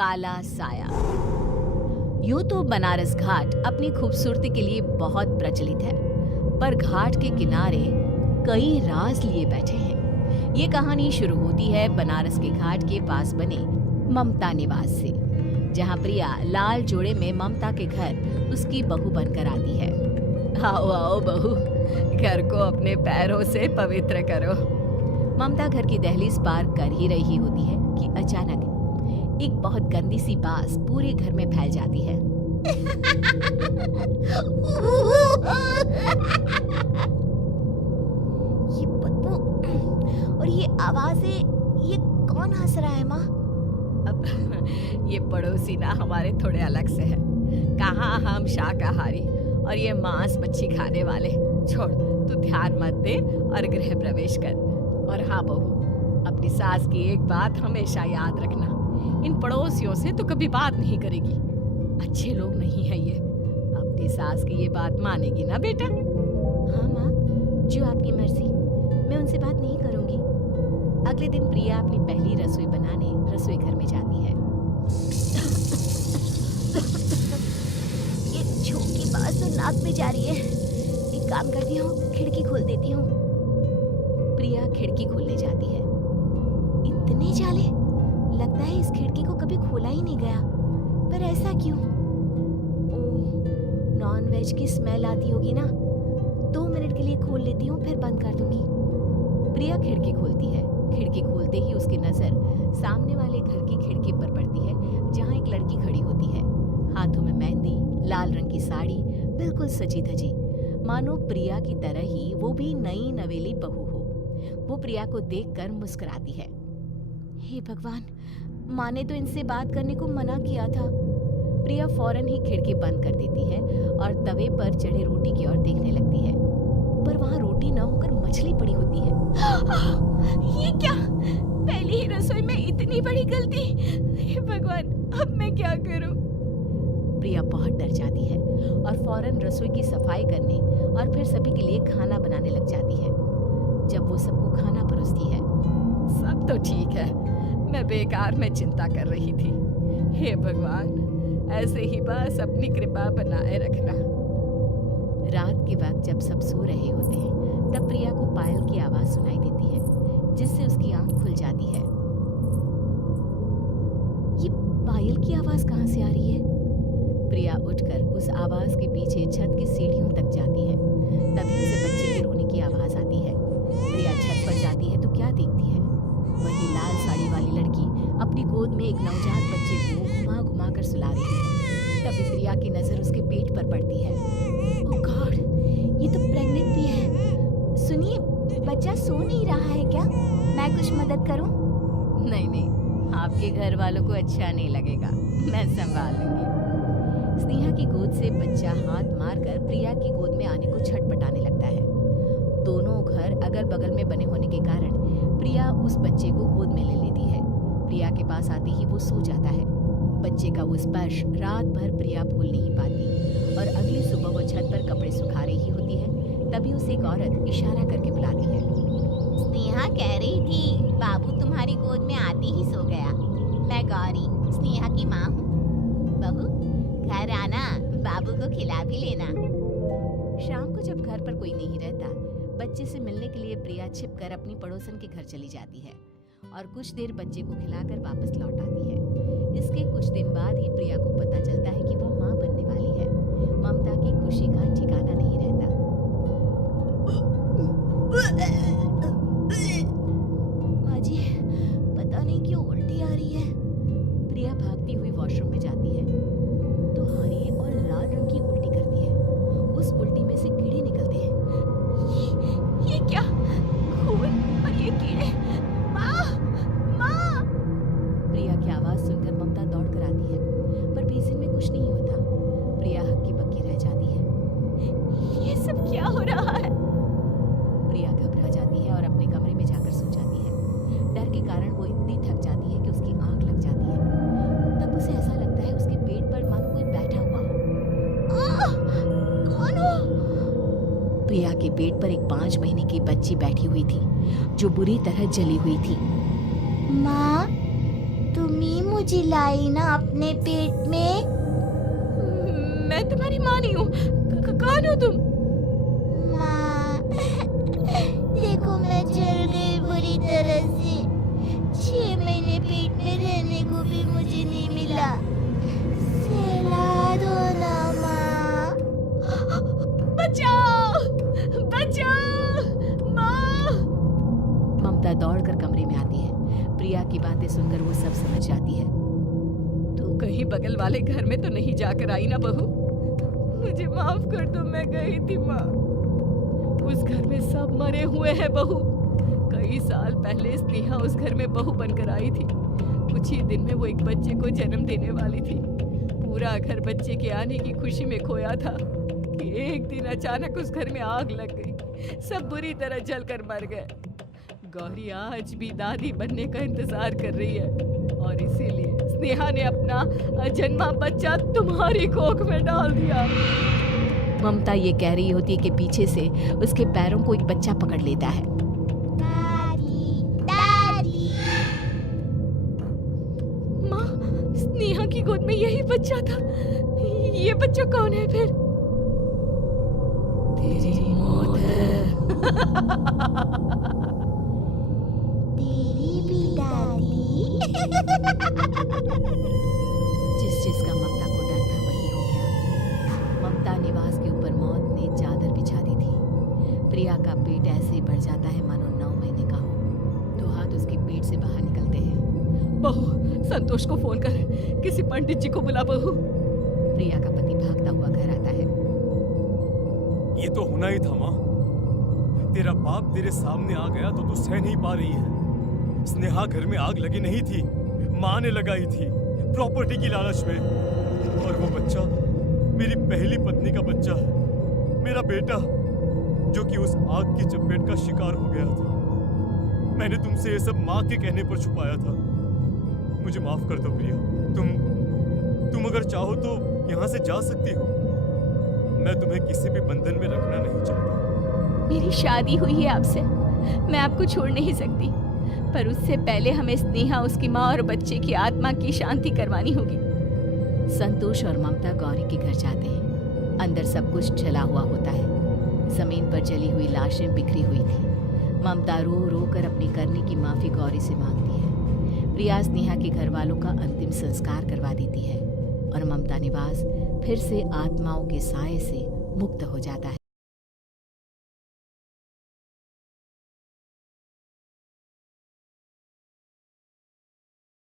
काला साया। यूं तो बनारस घाट अपनी खूबसूरती के लिए बहुत प्रचलित है, पर घाट के किनारे कई राज लिए बैठे हैं। ये कहानी शुरू होती है बनारस के घाट के पास बने ममता निवास से, जहाँ प्रिया लाल जोड़े में ममता के घर उसकी बहू बनकर आती है। आओ आओ बहू, घर को अपने पैरों से पवित्र करो। ममता घर की दहलीज पार कर ही रही होती है कि अचानक एक बहुत गंदी सी बास पूरे घर में फैल जाती है। ये बदबू और ये आवाजें, ये कौन हंस रहा है माँ? अब ये पड़ोसी ना हमारे थोड़े अलग से है। कहाँ हम शाकाहारी और ये मांस मच्छी खाने वाले। छोड़, तू ध्यान मत दे और गृह प्रवेश कर। और हाँ बहू, अपनी सास की एक बात हमेशा याद रखना, इन पड़ोसियों से तो कभी बात नहीं करेगी। अच्छे लोग नहीं है ये। अपनी सास की ये बात मानेगी ना बेटा? हाँ माँ, जो आपकी मर्जी, मैं उनसे बात नहीं करूंगी। अगले दिन प्रिया अपनी पहली रसोई बनाने रसोई घर में जाती है। ये झोंक की बात तो नाक में जा रही है। एक काम करती हूँ, खिड़की खोल देती हूँ। प्रिया खिड़की खोलने जाती है। इतने जाले, लगता है इस खिड़की को कभी खोला ही नहीं गया। पर ऐसा क्यों? ओह, नॉन वेज की स्मेल आती होगी ना। 2 मिनट के लिए खोल लेती हूँ, फिर बंद कर दूंगी। प्रिया खिड़की खोलती है। खिड़की खोलते ही उसकी नजर सामने वाले घर की खिड़की पर पड़ती है, जहाँ एक लड़की खड़ी होती है, हाथों में मेहंदी, लाल रंग की साड़ी, बिल्कुल सजी धजी, मानो प्रिया की तरह ही वो भी नई नवेली बहू हो। वो प्रिया को देखकर मुस्कुराती है। हे भगवान, माँ ने तो इनसे बात करने को मना किया था। प्रिया फौरन ही खिड़की बंद कर देती है और तवे पर चढ़े रोटी की ओर देखने लगती है, पर वहाँ रोटी न होकर मछली पड़ी होती है। ये क्या? पहली ही रसोई में इतनी बड़ी गलती। हे भगवान, अब मैं क्या करूं? प्रिया बहुत डर जाती है और फौरन रसोई की सफाई करने और फिर सभी के लिए खाना बनाने लग जाती है। जब वो सबको खाना परोसती है, सब तो ठीक है, मैं बेकार में चिंता कर रही थी। हे भगवान, ऐसे ही बस अपनी कृपा बनाए रखना। रात के वक्त जब सब सो रहे होते हैं, तब प्रिया को पायल की आवाज सुनाई देती है, जिससे उसकी आंख खुल जाती है। ये पायल की आवाज कहाँ से आ रही है? प्रिया उठकर उस आवाज के पीछे छत की सीढ़ियों तक जाती है। तभी उसे बच्चे के रोने की आवाज आती है। प्रिया छत पर जाती है तो क्या देखती है? वही लाल साड़ी वाली लड़की अपनी गोद में एक नवजात बच्चे को घुमा घुमा कर सुला रही है। तभी प्रिया की नजर उसके पेट पर पड़ती है। ओह गॉड, ये तो प्रेग्नेंट भी है। सुनिए, बच्चा सो नहीं रहा है क्या? मैं कुछ मदद करूं? नहीं नहीं, आपके घर वालों को अच्छा नहीं लगेगा, मैं संभाल लूंगी। स्नेहा की गोद से बच्चा हाथ मारकर प्रिया की गोद में आने को छटपटाने लगता है। दोनों घर अगल बगल में बने होने के कारण प्रिया उस बच्चे को गोद में ले लेती है। प्रिया के पास आते ही वो सो जाता है। बच्चे का वो स्पर्श रात भर प्रिया भूल नहीं पाती और अगली सुबह वो छत पर कपड़े सुखा रही होती है। तभी उसे एक औरत इशारा करके बुलाती है। स्नेहा कह रही थी बाबू तुम्हारी गोद में आते ही सो गया। मैं गौरी, स्नेहा की माँ हूँ। बहू, घर आना, बाबू को खिला भी लेना। शाम को जब घर पर कोई नहीं रहता, बच्चे से मिलने के लिए प्रिया छिपकर अपनी पड़ोसन के घर चली जाती है और कुछ देर बच्चे को खिलाकर वापस लौट आती है। इसके कुछ दिन बाद ही प्रिया को पता चलता है कि वो माँ बनने वाली है। ममता की खुशी का ठिकाना नहीं रहता। माँ जी, पता नहीं क्यों उल्टी आ रही है। प्रिया भागती हुई वॉशरूम में जाती है तो हरी और लाल रंग की उल्टी करती है। उस उल्टी में से कीड़े निकलते हैं। ये क्या? खून और ये कीड़े। माँ, माँ! प्रिया की आवाज सुनकर ममता दौड़ कर आती है, पर बेसिन में कुछ नहीं होता। प्रिया हक्की बक्की रह जाती है। ये सब क्या हो रहा है? प्रिया घबरा जाती है और अपने कमरे में जाकर सो जाती है। डर के कारण वो इतनी थक जाती है कि उसकी आंख लग जाती है। तब उसे ऐसा लगता है उसके पेट पर मानो कोई बैठा हुआ हो। कौन हो? प्रिया के पेट पर एक 5 महीने की बच्ची बैठी हुई थी, जो बुरी तरह जली हुई थी। माँ, तुम ही मुझे चिल्लाई ना अपने पेट में? मैं तुम्हारी माँ नहीं हूँ। कौन हो तुम? माँ, देखो मैं जल गई बुरी तरह से। 6 महीने पेट में रहने को भी मुझे नहीं मिला। सहला दो ना माँ। बचाओ, बचाओ, माँ। ममता दौड़कर कमरे में आती है। प्रिया की बातें सुनकर वो सब समझ जाती है। तू कहीं बगल वाले घर में तो नहीं जाकर आई ना बहू? मुझे माफ कर दो, मैं गई थी माँ। उस घर में सब मरे हुए हैं बहू। कई साल पहले स्नेहा उस घर में बहू बनकर आई थी। कुछ ही दिन में वो एक बच्चे को जन्म देने वाली थी। पूरा घर बच्चे के आने की खुशी में खोया था कि एक दिन अचानक उस घर में आग लग गई। सब बुरी तरह जलकर मर गए। गौरी आज भी दादी बनने का इंतजार कर रही है और इसीलिए स्नेहा ने अपना अजन्मा बच्चा तुम्हारी कोख में डाल दिया। ममता ये कह रही होती है कि पीछे से उसके पैरों को एक बच्चा पकड़ लेता है। दादी, दादी। माँ, स्नेहा की गोद में यही बच्चा था। ये बच्चा कौन है फिर? तेरी मौत है। तेरी भी दादी। जिसका ममता को डर था वही हो गया। ममता निवास के ऊपर मौत ने चादर बिछा दी थी। प्रिया का पेट ऐसे ही बढ़ जाता है मानो 9 महीने का हो। 2 हाथ उसके पेट से बाहर निकलते हैं। बहू, संतोष को फोन कर, किसी पंडित जी को बुला बहू। प्रिया का पति भागता हुआ घर आता है। ये तो होना ही था माँ। तेरा बाप तेरे सामने आ गया तो तू सह नहीं पा रही है। स्नेहा घर में आग लगी नहीं थी, माँ ने लगाई थी प्रॉपर्टी की लालच में। और वो बच्चा मेरी पहली पत्नी का बच्चा है, मेरा बेटा, जो कि उस आग की चपेट का शिकार हो गया था। मैंने तुमसे ये सब माँ के कहने पर छुपाया था। मुझे माफ कर दो प्रिया। तुम अगर चाहो तो यहाँ से जा सकती हो। मैं तुम्हें किसी भी बंधन में रखना नहीं चाहता। मेरी शादी हुई है आपसे, मैं आपको छोड़ नहीं सकती, पर उससे पहले हमें स्नेहा, उसकी माँ और बच्चे की आत्मा की शांति करवानी होगी। संतोष और ममता गौरी के घर जाते हैं। अंदर सब कुछ जला हुआ होता है। जमीन पर जली हुई लाशें बिखरी हुई थी। ममता रो रो कर अपनी करने की माफी गौरी से मांगती है। प्रिया स्नेहा के घर वालों का अंतिम संस्कार करवा देती है और ममता निवास फिर से आत्माओं के साए से मुक्त हो जाता है।